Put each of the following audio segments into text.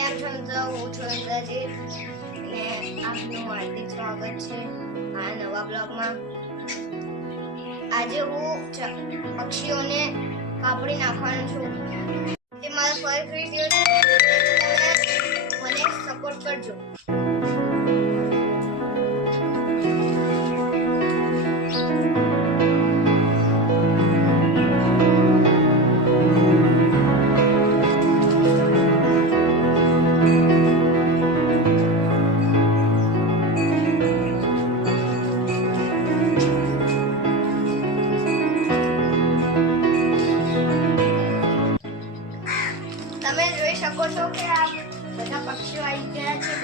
કેમ છો મિત્રો, હું છું ઇન્દ્રજીત અને આપનું હાર્દિક સ્વાગત છે આ નવા બ્લોગમાં। આજે હું પક્ષીઓને કાપડી નાખવાનું છું। એ મારો ફર્સ્ટ વિડિયો છે, મને સપોર્ટ કરજો। તમે જોઈ શકો છો કે આ બધા પક્ષીઓ આવી ગયા છે।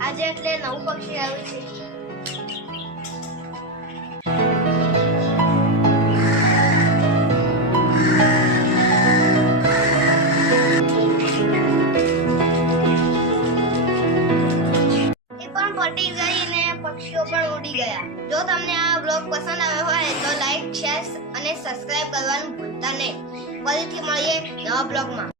આજે એટલે નવું પક્ષી આવ્યું છે। પટી ગઈ ને પક્ષીઓ પણ ઉડી ગયા। જો તમને આ બ્લોગ પસંદ આવ્યો હોય તો લાઈક, શેર અને સબસ્ક્રાઇબ કરવાનું ભૂલતા નહીં। ફરીથી મળીએ નવા બ્લોગમાં।